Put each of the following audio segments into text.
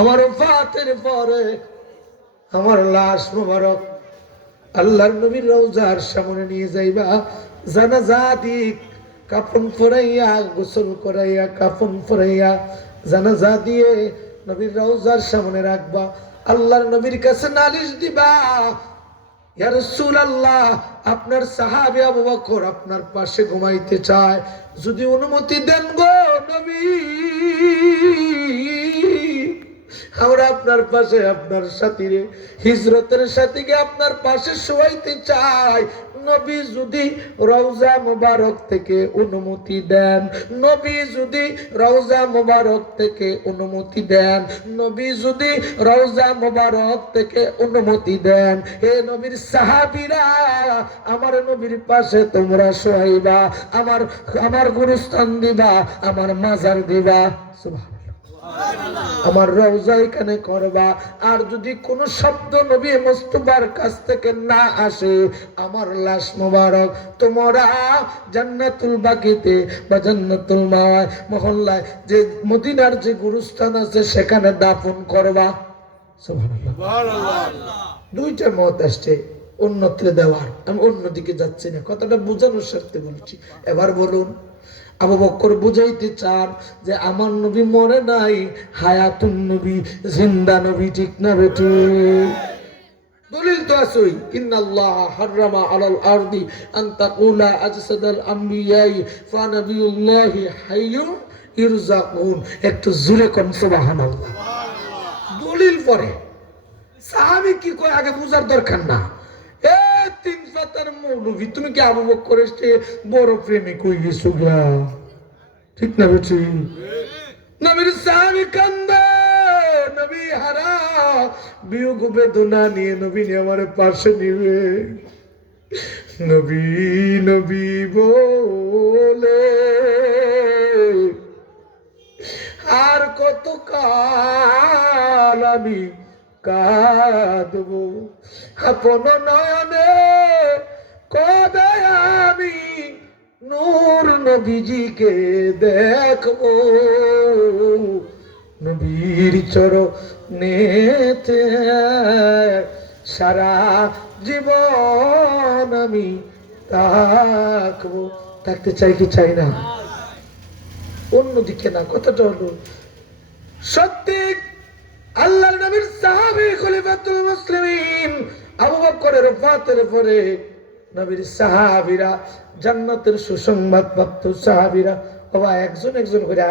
আমার ওফাতের পরে আমার লাশ মোবারক আল্লাহর নবীর রওজার সামনে নিয়ে যাইবা। জানাজা দিক কাফন পরাইয়া, গোসল করাইয়া, কাফন পরাইয়া জানাজা দিয়ে নবীর রওজার সামনে রাখবা। আল্লাহর নবীর কাছে নালিশ দিবা, ইয়া রাসূলুল্লাহ, আপনার সাহাবী আবু বকর আপনার পাশে ঘুমাইতে চায়, যদি অনুমতি দেন গো নবী, আমরা আপনার পাশে আপনার সাথীরে হিজরতের সাথীকে আপনার পাশে শোয়াইতে চাই। নবী যদি রওজা মুবারক থেকে অনুমতি দেন, নবী যদি রওজা মুবারক থেকে অনুমতি দেন, নবী যদি রওজা মুবারক থেকে অনুমতি দেন, হে নবীর সাহাবীরা, আমার নবীর পাশে তোমরা শোয়াইবা, আমার গুরুস্থান দিবা, আমার মাজার দিবা, সুবহানাল্লাহ, আমার রওজা এখানে করবা। আর যদি কোন শব্দ নবী মুস্তাফার কাছ থেকে না আসে, আমার লাশ মোবারক তোমরা জান্নাতুল বাকিতে বা জান্নাতুল মহল্লায় যে মদিনার যে গুরুস্থান আছে সেখানে দাফন করবা। সুবহানাল্লাহ। দুইটা মত আসছে অন্যত্র দেওয়ার, আমি অন্যদিকে যাচ্ছি না, কথাটা বোঝানোর স্বার্থে বলছি। এবার বলুন, আবু বকর বুঝাইতে চান যে আমার নবী মরে নাই, হায়াতুন নবী, জিন্দা নবী, ঠিক না বেটি? দলিল তো আছেই, ইন্নাল্লাহ হারামা আলাল আরদি আন তাকুলা আজসাদাল আমবিয়াই ফা নবিয়ুল্লাহি হাইয়ুন ইরজাকুন। একটু জোরে কোন সুবহানাল্লাহ। দলিল পরে সাহাবী কি কয় আগে বুঝার দরকার না। এ তিন পাতার মৌলভী, তুমি কি আবু বকরের চেয়ে বড় প্রেমিক হয়ে গেছো গা? ঠিক না বেটি? নবীর সাহাবী কান্দে, নবী হারা, বিয়োগ বেদনা নিয়ে নবী আমার পাশে নিবে, নবী নবী বলে আর কত কাল আমি কাঁদবো, আপন নয়নে কবে আমি নূর নবীজিকে দেখবো, নবীর চরণেতে সারা জীবন আমি থাকবো। থাকতে চাই কি চাই না? অন্যদিকে না, কথাটা হলো সত্যি আল্লাহর নবীর সাহাবী খলিফাতুল মুসলিমিন আবু বকরের ওফাতের পরে নবীর সাহাবীরা, জান্নাতের সুসংবাদ প্রাপ্ত সাহাবীরা, বাবা একজন একজন করে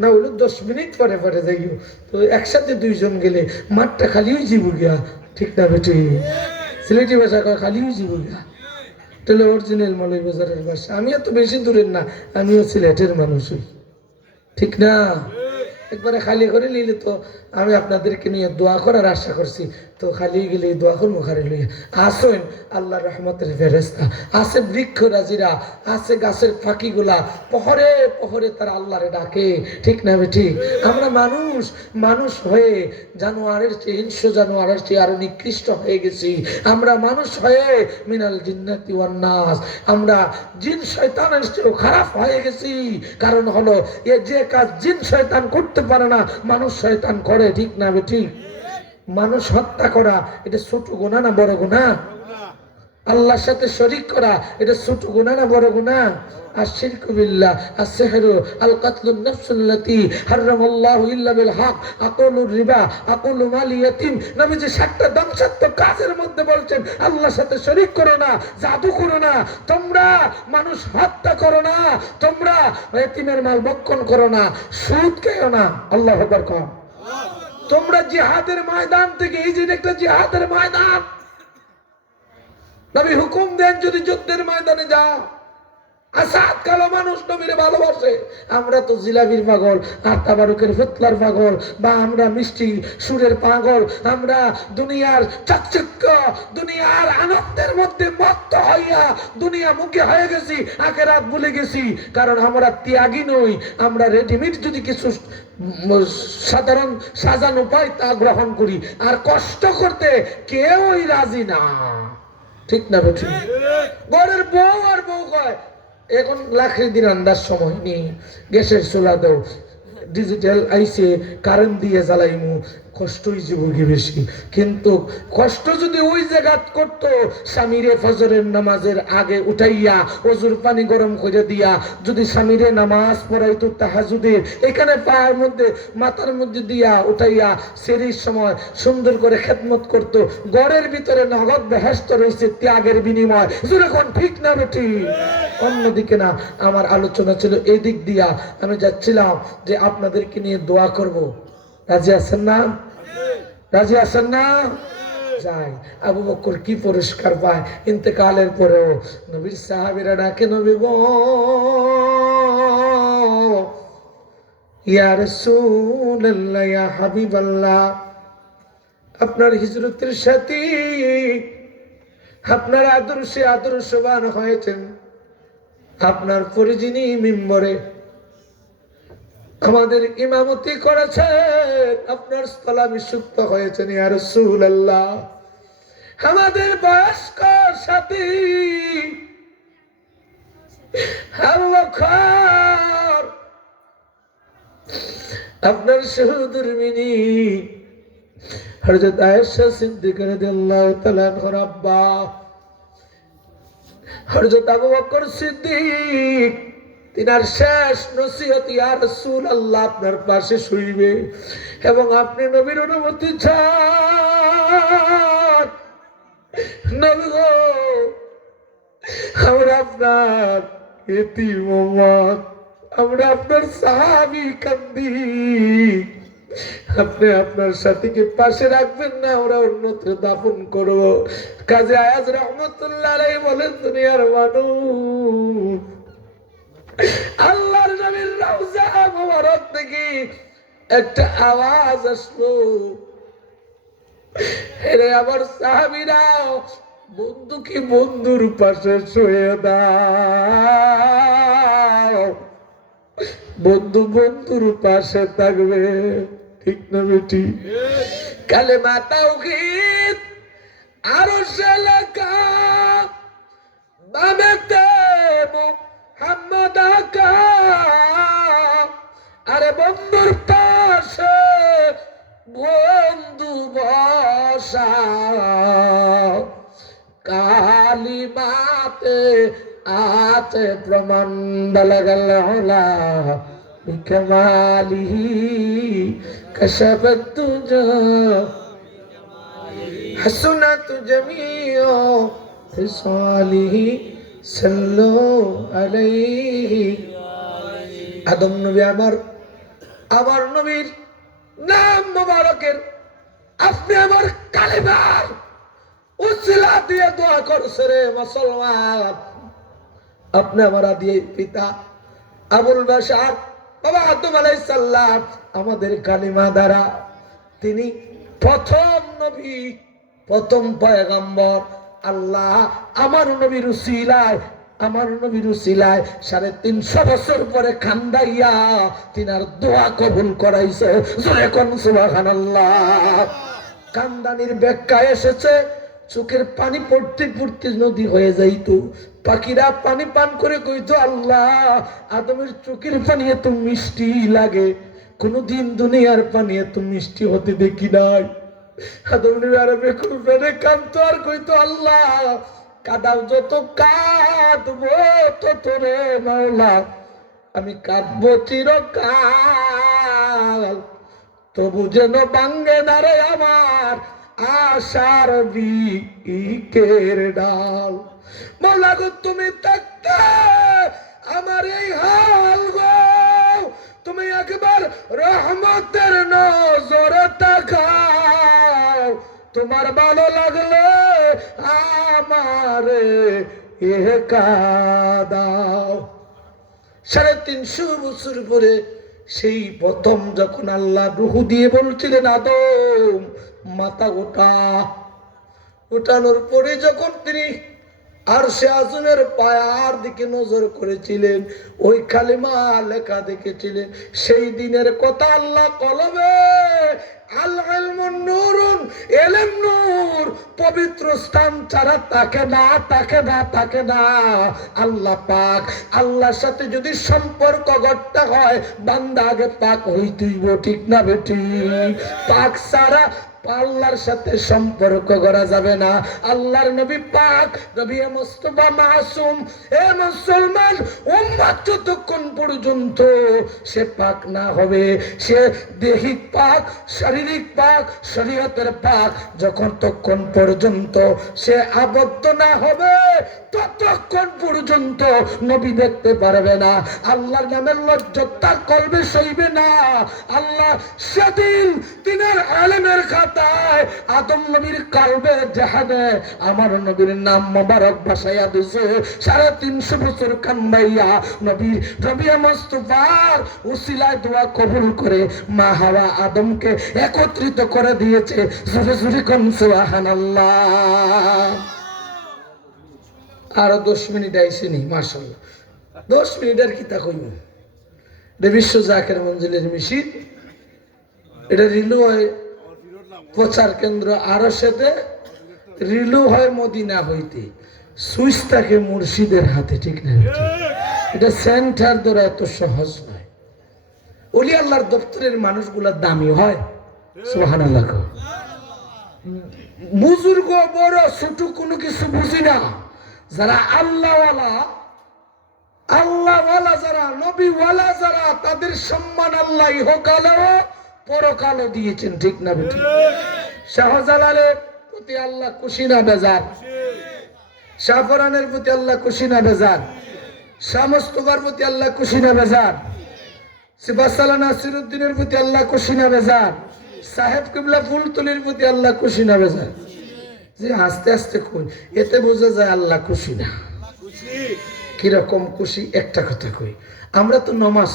না হইলো 10 মিনিট পরে পরে যাইও, তো একসাথে দুইজন গেলে মাঠটা খালি হয়ে যাবো গিয়া, ঠিক না বেটি? সিলেটি ভাষা খালি হয়ে যাবো গিয়া, তাহলে অরিজিনাল মৌলভী বাজারের ভাষা। আমি এত বেশি দূরের না, আমিও সিলেটের মানুষই, ঠিক না? একবারে খালি করে নিলে তো আমি আপনাদেরকে নিয়ে দোয়া করার আশা করছি, তো খালি গেলে দোয়া করবো খালি লইয়া। আসেন আল্লাহ রহমতের ফেরেশতা, আছে বৃক্ষ রাজিরা, আছে গাছের পাখিগুলা, পহরে পহরে তারা আল্লাহরে ডাকে, ঠিক না বেটি? আমরা মানুষ হয়ে জানোয়ারের চেয়ে, হিংস্র জানোয়ারের চেয়ে আরো নিকৃষ্ট হয়ে গেছি। আমরা মানুষ হয়ে মিনাল জিন্নাতি ওয়ান নাস, আমরা জিন শয়তানের চেয়েও খারাপ হয়ে গেছি। কারণ হলো এ যে কাজ জিন শয়তান করতে পারে না, মানুষ শয়তান করে, ঠিক না বেটি? মানুষ হত্যা করা এটা ছোট গুনাহ না বড় গুনাহ? আল্লাহর সাথে শরীক করা এটা ছোট গুনাহ না বড় গুনাহ? আশরিকু বিল্লাহ, আসসিহরু, আল কাতলুন নাফসুল্লাতী হারামাল্লাহু ইল্লা বিল হক, আকুলুর রিবা, আকুলু মাল ইয়াতীম। নবীজি 7টা ধ্বংসাত্মক কাজের মধ্যে বলছেন আল্লাহর সাথে শরীক করো না, জাদু করো না, তোমরা মানুষ হত্যা করো না, তোমরা ইয়াতীমের মাল ভক্ষণ করো না, সুদ খেও না। আল্লাহু আকবার কও। তোমরা জিহাদের ময়দান থেকে, এই যে একটা জিহাদের ময়দান, নবী হুকুম দেন যদি যুদ্ধের ময়দানে যা। আসাদ কালো মানুষ নবীরে ভালোবাসে, আমরা তো জিলাপির পাগল, আত্মাবারুকের ফেতলার পাগল, বা আমরা মিষ্টি সুরের পাগল, আমরা দুনিয়ার চাকচিক্য, দুনিয়ার আনন্দের মধ্যে মত্ত হইয়া দুনিয়া মুখে হয়ে গেছি, আখিরাত ভুলে গেছি। কারণ আমরা ত্যাগী নই, আমরা রেডিমেড যদি কিছু সাধারণ সাজানো পাই তা গ্রহণ করি, আর কষ্ট করতে কেউই রাজি না, ঠিক না বেটি? ঘরের বউ আর বউ কয় এখন লাখের দিন আন্দাজ সময় নেই, গ্যাসের চুলা দাও, ডিজিটাল আইসে, কারেন্ট দিয়ে জ্বালাইমু, কষ্টই জীবকে বেশি। কিন্তু কষ্ট যদি ওই জায়গা করতো, স্বামীরে ফজরের নামাজের আগে উঠাইয়া অজুর পানি গরম করে দিয়া যদি স্বামীরে নামাজ পড়াইতো তাহাজ্জুদের, এখানে পায়ের মধ্যে মাথার মধ্যে দিয়া উঠাইয়া সেরির সময় সুন্দর করে খেদমত করতো, ঘরের ভিতরে নগদ বেহেশত রয়েছে ত্যাগের বিনিময়। যেরকম ঠিক না বেটি? অন্যদিকে না। আমার আলোচনা ছিল এই দিক দিয়া। আমি যাচ্ছিলাম যে আপনাদেরকে নিয়ে দোয়া করব। রাজি আছেন না? রাজি আছেন না? যাই। আবু বকর কি পুরস্কার পায় ইন্তেকালের পরেও? নবীর সাহাবীরা ডাকে, নবী গো, ইয়া রাসূলুল্লাহ, ইয়া হাবিবাল্লাহ, আপনার হিজরতের সাথী, আপনার আদর্শে আদর্শবান হয়েছেন, আপনার পরে যিনি মিম্বরে আমাদের ইমামতি করেছেন, আপনার স্থলাভিষিক্ত হয়েছেন, ইয়া রাসূলুল্লাহ, আমাদের বয়স্ক সাথী আবু বকর, আপনার সহধর্মিনী হযরত আয়েশা সিদ্দিকা রাদিয়াল্লাহু তাআলা আনহার আব্বা হযরত আবু বকর সিদ্দিক, তিনার শেষ নসিহত, ইয়া রাসূলুল্লাহ, আপনার পাশে শুইবে এবং আপনি নবীর অনুমতি চান। নবী গো, আমরা আপনার এতিম উম্মত, আমরা আপনার সাহাবী, কান্দি, আপনি আপনার সাথীকে পাশে রাখবেন না, আমরা অন্যত্র দাফন করব। কাজী আয়াজ রহমতুল্লাহ আলাইহি বলেন, দুনিয়ার মানুষ, আল্লাহর নবীর রওজা মুবারক থেকে একটা আওয়াজ আসলো, হেরে আমার সাহাবীরা, বন্ধু কি বন্ধুর পাশে শুয়ে দাও, বন্ধু বন্ধুর পাশে থাকবে। ঠিক না বেটি? কালেমা তাওহীদ আরশে লেখা, বামেতে মুহাম্মদ আকা, আরে বন্ধুর পাশে বন্ধু বসা, কালিমাতে আছে প্রমাণ, বালাগাল উলা বিকামালিহি কাশাফাত তুজা হাসনাত জামিউ ফিসালিহি সাল্লু আলাইহি। আদম নবী আমার নবীর নাম মোবারকের আপনি আমার কালিমার উসিলা দিয়ে দোয়া করছে রে মুসলমান। আপনি আমার আদি পিতা আবুল বাশার বাবা আদম আলাইহিস সালাম, আমাদের কালিমা দ্বারা তিনি প্রথম নবী, প্রথম পয়গম্বর। আল্লাহ আমার নবীর উসিলায় 350 বছর পরে খান্দাইয়া তিনার দোয়া কবুল করাইছে। জোরে কোন সুবহানাল্লাহ। কান্দানির ব্যাখ্যা এসেছে, চোখের পানি পড়তে পড়তে নদী হয়ে যাইতো, পাখিরা পানি পান করে কইতো, আল্লাহ আদমের চোখের পানি এত মিষ্টি লাগে, কোনদিন দুনিয়ার পানি এত মিষ্টি হতে দেখি নাই। আদম নবী আর বেকুল পেটে কাঁদতো আর কইতো, আল্লাহ কাদাও যত কাঁদবো তত রে মাওলা, আমি কাঁদবো চিরকাল, তবু যেন ভাঙ্গে না রে আমার আশার বিকের ডাল। মাওলা গো, তুমি থাকতে আমার এই হাল গো, তুমি একবার রহমতের নজরে তাকাও, তোমার ভালো লাগলে আমারে এ কাদাও। 350 বছর পরে সেই প্রথম যখন আল্লাহ রূহ দিয়ে বলছিলেন, আদম মাথা উঠানোর পরে যখন তিনি আরশে আযমের পায়ার দিকে নজর করেছিলেন, ওই কালিমা লেখা দেখেছিলেন, সেই দিনের কথা আল্লাহ কলমে আল ইলমু নূরুন, ইলম নূর, পবিত্র স্থান ছাড়া থাকে না। আল্লাহ পাক, আল্লাহর সাথে যদি সম্পর্ক গড়তে হয় বান্দা আগে পাক হইতেই, ঠিক না বেটি? পাক ছাড়া আল্লাহর সাথে সম্পর্ক করা যাবে না। আল্লাহর নবী পাক, নবী মুস্তাফা মাসুম। এ মুসলমান উম্মত যতক্ষণ পর্যন্ত সে পাক না হবে, সে দেহিক পাক, শারীরিক পাক, শরীয়তের পাক, ততক্ষণ পর্যন্ত সে আবদ্ধ না হবে ততক্ষণ পর্যন্ত নবী দেখতে পারবে না। আল্লাহর নামের লজ্জা তার কলবে সইবে না। আল্লাহ সেদিন তিনের আলেমের খাতায় আদম নবীর কলবে জাহানে আমার নবীর নাম মোবারক ভাসাইয়া দিছে। 350 বছর কান্দাইয়া নবী মুস্তাফার উসিলায় দোয়া কবুল করে মা হাওয়া আদমকে একত্রিত করে দিয়েছে। জোরে জোরে কোন সুবহানাল্লাহ। আরো 10 মিনিট আইসিনি, মাশাআল্লাহ। 10 মিনিটের কিতা কইব? এটা বিশ্ব জাকের মঞ্জিলের মিছিল। এটা রিলু হয় প্রচার কেন্দ্র আরশেতে, রিলু হয় মদিনা হইতে, সুইচ থাকে মুর্শিদের হাতে, ঠিক না? এটা সেন্টার দ্বারা এত সহজ নয়। ওলি আল্লাহর দপ্তরের মানুষগুলা দামি হয়। সুবহানাল্লাহ। বুজুর্গ বড় ছোট কোনো কিছু বুঝি না। যারা আল্লাহওয়ালা যারা, নবীওয়ালা যারা, তাদের সম্মান আল্লাহ ইহকালেও পরকালও দিয়েছেন, ঠিক না বেটি? শাহজালালের প্রতি আল্লাহ খুশি না বেজার? শাহফরানের প্রতি আল্লাহ খুশি না বেজার? শাহ মুস্তাফার প্রতি আল্লাহ খুশি না বেজার? সিফাসালা নাসিরউদ্দিনের প্রতি আল্লাহ খুশি না বেজার? সাহেব কিবলা ফুলতলির প্রতি আল্লাহ খুশি না বেজার? যে আস্তে আস্তে কই, এতে বোঝা যায় আল্লাহ খুশি না। কিরকম খুশি? একটা কথা কই, আমরা তো নমাজ